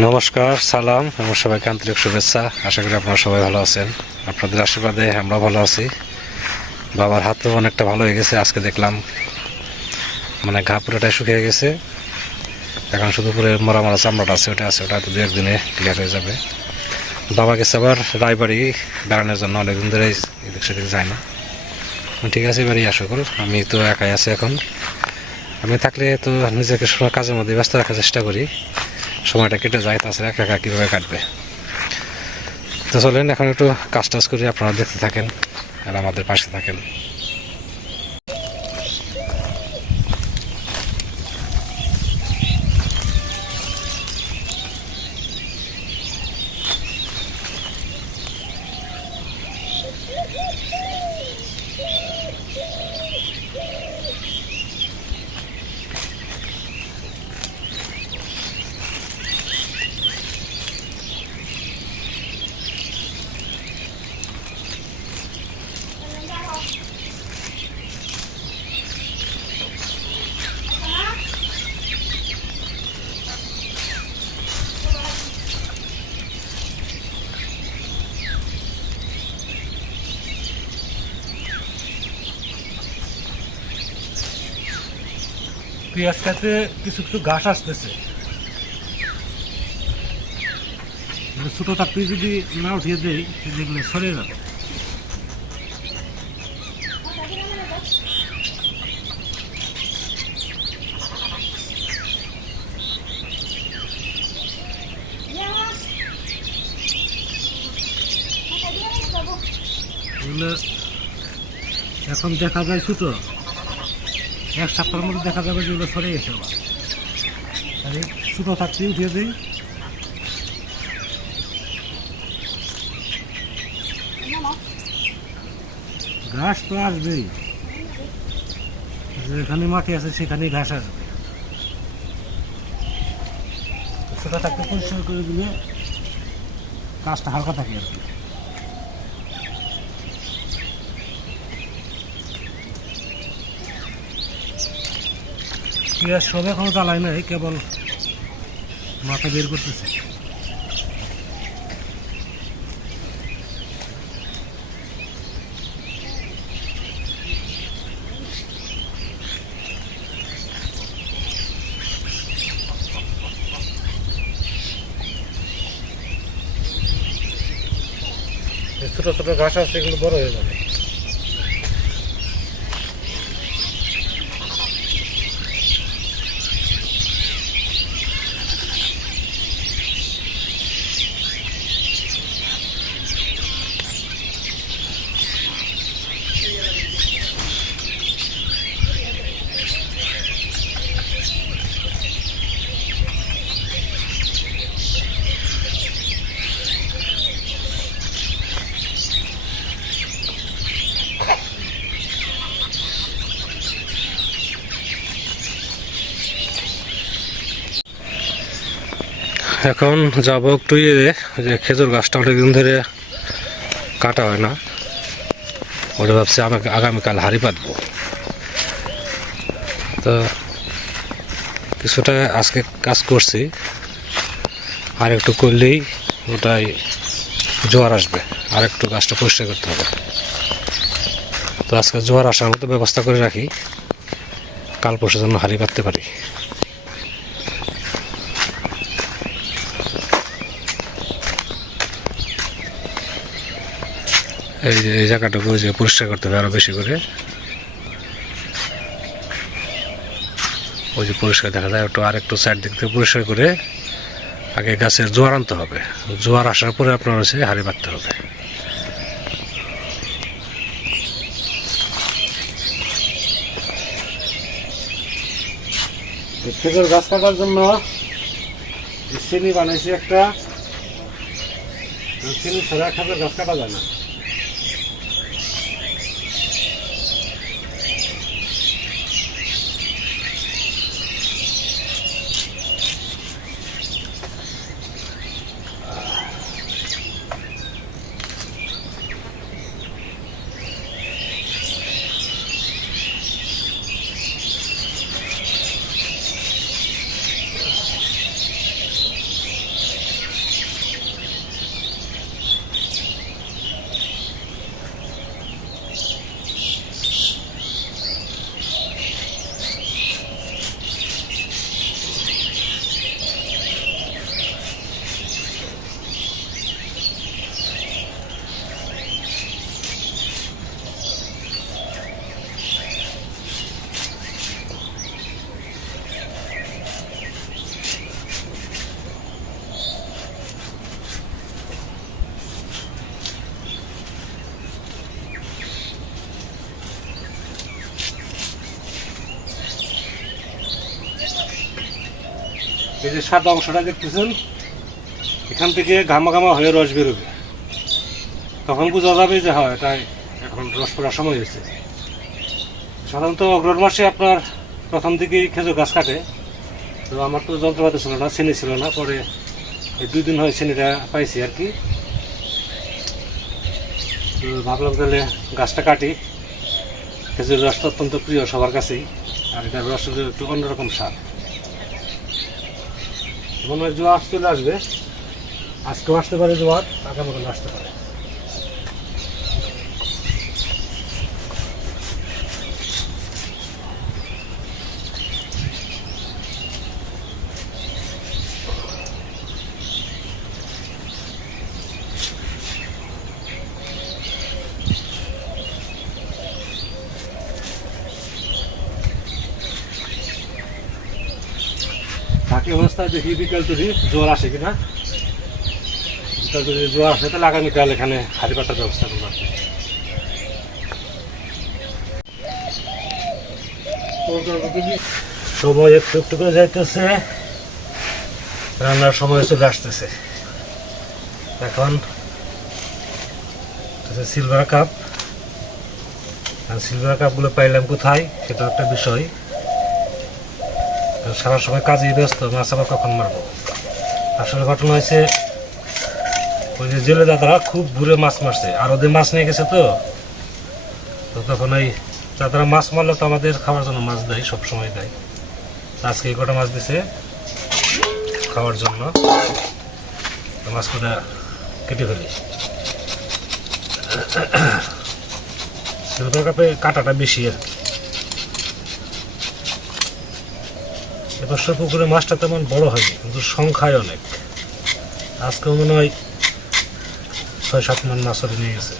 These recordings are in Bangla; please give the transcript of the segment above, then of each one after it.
নমস্কার, সালাম আমার সবাইকে আন্তরিক শুভেচ্ছা। আশা করি আপনারা সবাই ভালো আছেন। আপনাদের আশীর্বাদে আমরা ভালো আছি। বাবার হাতও অনেকটা ভালো হয়ে গেছে, আজকে দেখলাম। মানে ঘা পুরোটাই শুকিয়ে গেছে। এখন শুধু পুরো মরা মরা চামড়াটা আছে, ওটা আছে, ওটা দু একদিনে ক্লিয়ার হয়ে যাবে। বাবা গেছে আবার রায়বাড়ি বেড়ানোর জন্য অনেকদিন ধরে এদিক সেদিক যায় না। ঠিক আছে, এবারই আসো কর আমি তো একাই আছি এখন। আমি থাকলে তো নিজেকে কাজের মধ্যে ব্যস্ত রাখার চেষ্টা করি। সময়টা কেটে যায়, তাছাড়া একা একা কীভাবে কাটবে? তো চলেন, এখন একটু কাজ টাজ করি, আপনারা দেখতে থাকেন আর আমাদের পাশে থাকেন। পেঁয়াজ খাতে কিছু কিছু ঘাস আসতেছে। ছোট থাকতে যদি না উঠিয়ে দেই যেগুলো সরে যাবে। এখন দেখা যায় ছোট। এক সপ্তাহের মধ্যে দেখা যাবে যেগুলো সরে গেছে আবার। ছোটো থাকতেই উঠিয়ে দিই। ঘাস তো আসবেই। যেখানে মাটি আছে সেখানেই ঘাস আসবে। ছোটো থাকতে পরিষ্কার করে দিলে কাজটা হালকা থাকে আর কি। পেঁয়াজ সব এখনও জ্বালাই নাই, কেবল মাথা বের করতেছে। ছোট ছোট ঘাস আছে, এগুলো বড় হয়ে যাবে। এখন যাব একটু ইয়ে যে খেজুর গাছটা অনেকদিন ধরে কাটা হয় না। ওটা ভাবছি আমাকে আগামীকাল হাড়ি পাতবো। তো কিছুটা আজকে কাজ করছি, আর একটু করলেই ওটাই জোয়ার আসবে, আর একটু গাছটা পরিষ্কার করতে হবে। তো আজকে জোয়ার আসার মতো ব্যবস্থা করে রাখি, কাল পরশু জন্য হাড়ি পাততে পারি। এই যে, এই জায়গাটুকু যে পরিষ্কার করতে হবে আরও বেশি করে। ওই যে পরিষ্কার দেখা যায়, একটু আর একটু সাইড দিক থেকে পরিষ্কার করে আগে গাছের জোয়ার আনতে হবে। জোয়ার আসার পরে আপনার হচ্ছে হাড়ি বাঁধতে হবে। খেজুর গাছ কাটার জন্য চিনি বানাইছি একটা চিনি ছাড়া খেজুর গাছ কাটা যায় না। যে সাদা অংশটা দেখতেছেন, এখান থেকে ঘামা ঘামা হয়ে রস বেরোবে। তখন বোঝা যাবে যে, হয় এটা এখন রস পড়ার সময় হয়েছে। সাধারণত অগ্রহণ মাসে আপনার প্রথম দিকে খেজুর গাছ কাটে। তো আমার তো যন্ত্রপাতি ছিল না, চিনি ছিল না। পরে এই দুই দিন হয় চিনিটা পাইছি আর কি। তো ভাবলাম তাহলে গাছটা কাটি। খেজুর রসটা অত্যন্ত প্রিয় সবার কাছেই। আর এটার রস একটু অন্যরকম স্বাদ। মনে হয় জোয়ার চলে আসবে। আজকেও আসতে পারে জোয়ার আগামীকাল আসতে পারে। অবস্থায় দেখি বিকাল যদি জোয়ার আসে কিনা। বিকাল যদি জোয়ার আসে, তাহলে আগামীকাল এখানে হাড়ি পাতার ব্যবস্থা করব আর। সময় একটু একটু করে যাইতেছে। রান্নার সময় চলে আসতেছে। এখন সিলভার কাপ আর সিলভার কাপগুলো পাইলাম কোথায়, সেটা একটা বিষয়। সারা সময় কাজেই ব্যস্ত, মাছ আবার কখন মারবো? আসলে ঘটনা হয়েছে ওই যে জেলে দাদারা খুব ঘুরে মাছ মারছে। আর ওদের মাছ নিয়ে গেছে তো। তো তখন ওই দাদারা মাছ মারলে তো আমাদের খাওয়ার জন্য মাছ দেয়, সব সময় দেয়। আজকে এই কটা মাছ দিছে খাওয়ার জন্য। মাছ কটা কেটে ফেলি। কাপে কাটাটা বেশি আর কি। এবছর পুকুরে মাছটা তেমন বড় হয়নি, কিন্তু সংখ্যায় অনেক। আজকে মনে হয় ছয়, সাত মন মাছ নিয়ে গেছে।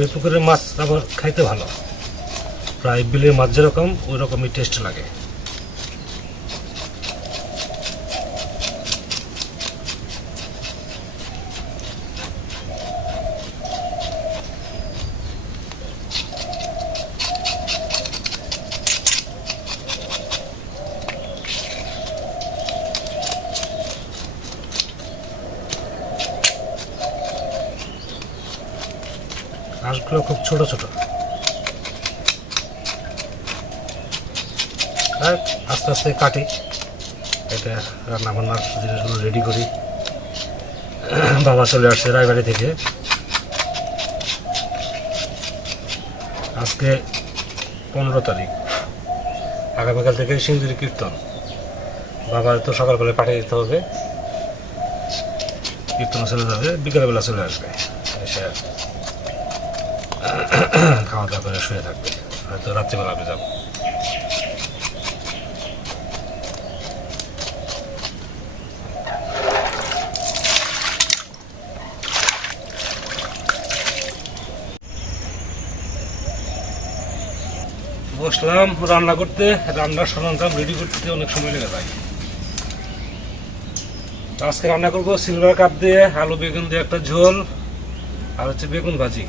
এই পুকুরের মাছ আবার খাইতে ভালো। প্রায় বিলের মাছ যেরকম ওই রকমই টেস্ট লাগে। হাঁসগুলো খুব ছোট ছোট। আর আস্তে আস্তে কাটি। এটা রান্না বান্নার জিনিসগুলো রেডি করি। বাবা চলে আসছে রায়বাড়ি থেকে। আজকে পনেরো তারিখ। আগামীকাল থেকে সিন্দুরি কীর্তন। বাবা তো সকালবেলা পাঠিয়ে দিতে হবে। কীর্তন চলে যাবে, বিকেলবেলা চলে আসবে। এসে খাওয়া দাওয়া করে শুয়ে থাকবে। হয়তো রাত্রিবেলা আমি যাব। বসলাম রান্না করতে রান্নার সরঞ্জাম রেডি করতে, অনেক সময় লেগে যায়। আজকে রান্না করব সিলভার কাপ দিয়ে, আলু, বেগুন দিয়ে একটা ঝোল, আর হচ্ছে বেগুন ভাজি।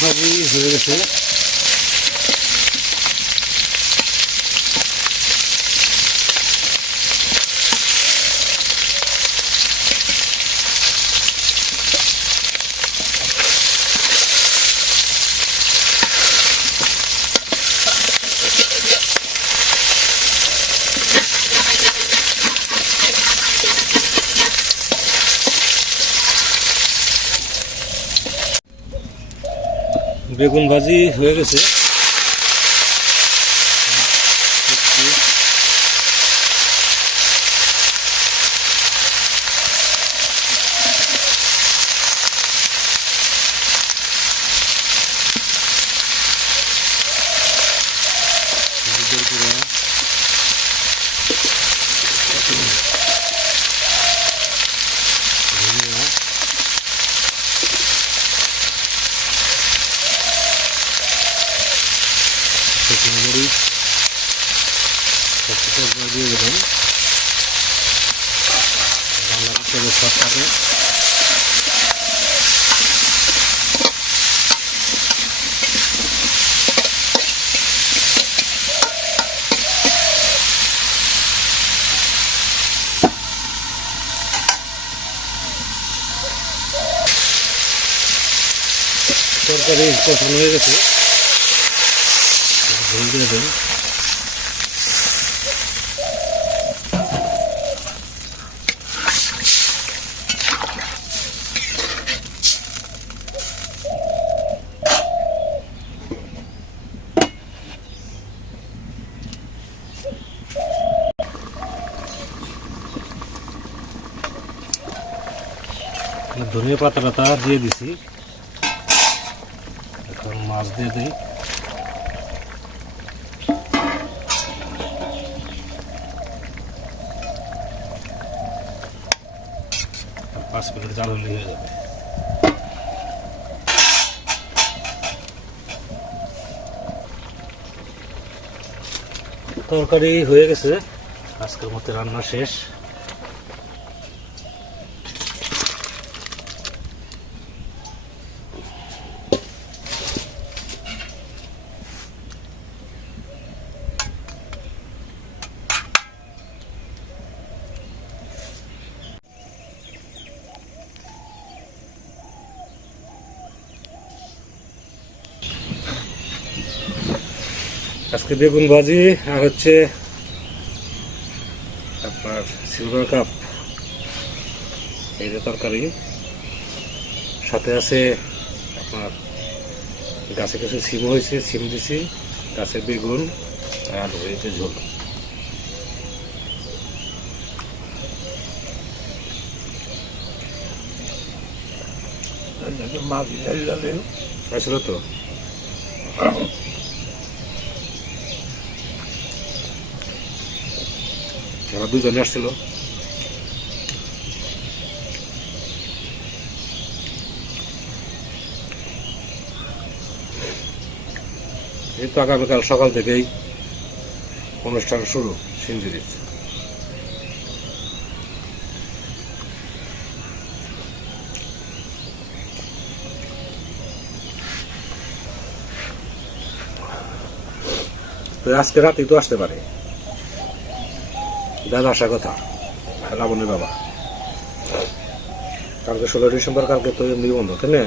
ভাজি হয়ে গেছে বেগুন ভাজি হয়ে গেছে। সবটাকে তরকারি কষানো হয়ে গেছে। ঝোল দিয়ে দেন ধনিয়া পাতা টাতা দিয়ে দিছি। এখন মাছ দিয়ে দিই। পাঁচ মিনিট জাল হয়ে যাবে। তরকারি হয়ে গেছে। আজকের মতো রান্না শেষ। আজকে বেগুন ভাজি আর হচ্ছে আপনার সিলভার কাপ এই যে তরকারি। সাথে আছে আপনার গাছে কিছু সিম হয়েছে সিম দিছি। গাছের বেগুন আর হয়েছে ঝোল। মাছ তো? আমরা দুজনে আসছিল। এই তো আগামীকাল সকাল থেকেই অনুষ্ঠান শুরু সিঞ্জুরির তো আজকে রাতে তো আসতে পারে। দাদা আসার কথা। রাবণের বাবা। কালকে ষোলো ডিসেম্বর কালকে তো এমনি বন্ধ তাই না?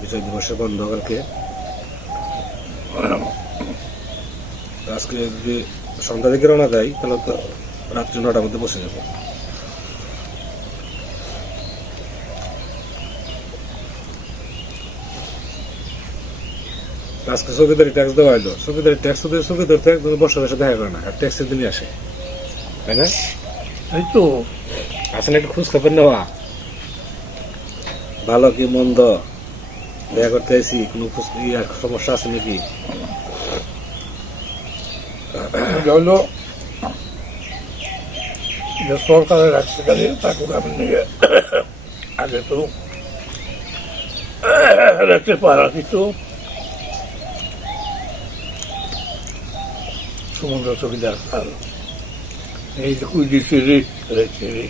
বিজয় দিবসের বন্ধ কালকে। আজকে যদি সন্ধ্যা দিকে রওনা দেয় তাহলে তো রাত্রি নটার মধ্যে বসে যাব। আজকে চৌকিদারি ট্যাক্স দেওয়া হলো চৌকিদারি ট্যাক্স তো চৌকিদার তো একদম বসে বসে দেখা করে না। আর ট্যাক্সের দিনই আসে। তাই না? এই তো। আসলে একটু খোঁজ খবর নেওয়া। ভালো কি মন্দ? দেখা করতে আইসি কোনো খোঁজ ইয়া সমস্যা আছে নাকি? হলো। সরকারের হাসপাতালে তাকে আমি নিয়ে আগে তো রাখতে পারা কিন্তু সমুদ্র চকিদার আর এই যে কুইদি সিঁড়ি সিঁড়ি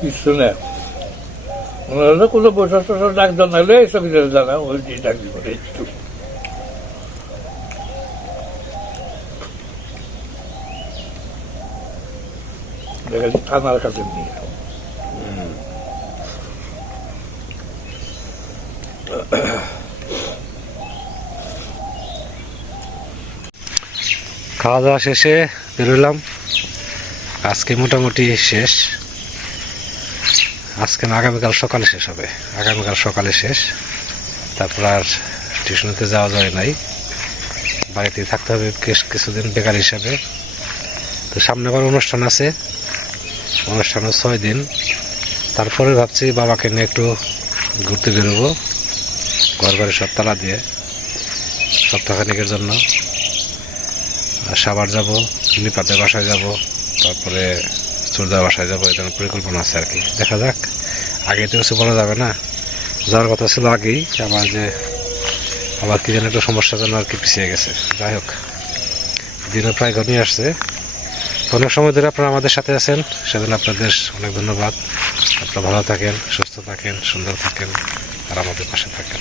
কিছু না। ওনারা কোনো বসা টসা ডাক জানালে এসব জানা ওই যে ডাক দিব একটু। দেখা থানার কাছে নিয়ে যাও। খাওয়া দাওয়া শেষে বেরোলাম। আজকে মোটামুটি শেষ। আজকে না, আগামীকাল সকালে শেষ হবে। আগামীকাল সকালে শেষ। তারপর আর টিউশনিতে যাওয়া যায় নাই। বাড়িতে থাকতে হবে বেশ কিছুদিন বেকার হিসাবে। তো সামনে আবার অনুষ্ঠান আছে। অনুষ্ঠানও ছয় দিন। তারপরে ভাবছি বাবাকে নিয়ে একটু ঘুরতে বেরোবো। ঘর বাড়ি সব তালা দিয়ে সপ্তাহখানিকের জন্য। সাবার যাব নিপাতের বাসায় যাব, তারপরে চুরদার বাসায় যাব এখানে পরিকল্পনা আছে আর কি। দেখা যাক আগে তো কিছু বলা যাবে না। যাওয়ার কথা ছিল আগেই আমার যে, আবার কি যেন একটা সমস্যার জন্য আর কি পিছিয়ে গেছে। যাই হোক, দিনও প্রায় ঘনিয়ে আসছে। অনেক সময় ধরে আপনারা আমাদের সাথে আছেন, সেজন্য আপনাদের অনেক ধন্যবাদ। আপনারা ভালো থাকেন, সুস্থ থাকেন, সুন্দর থাকেন, আর আমাদের পাশে থাকেন।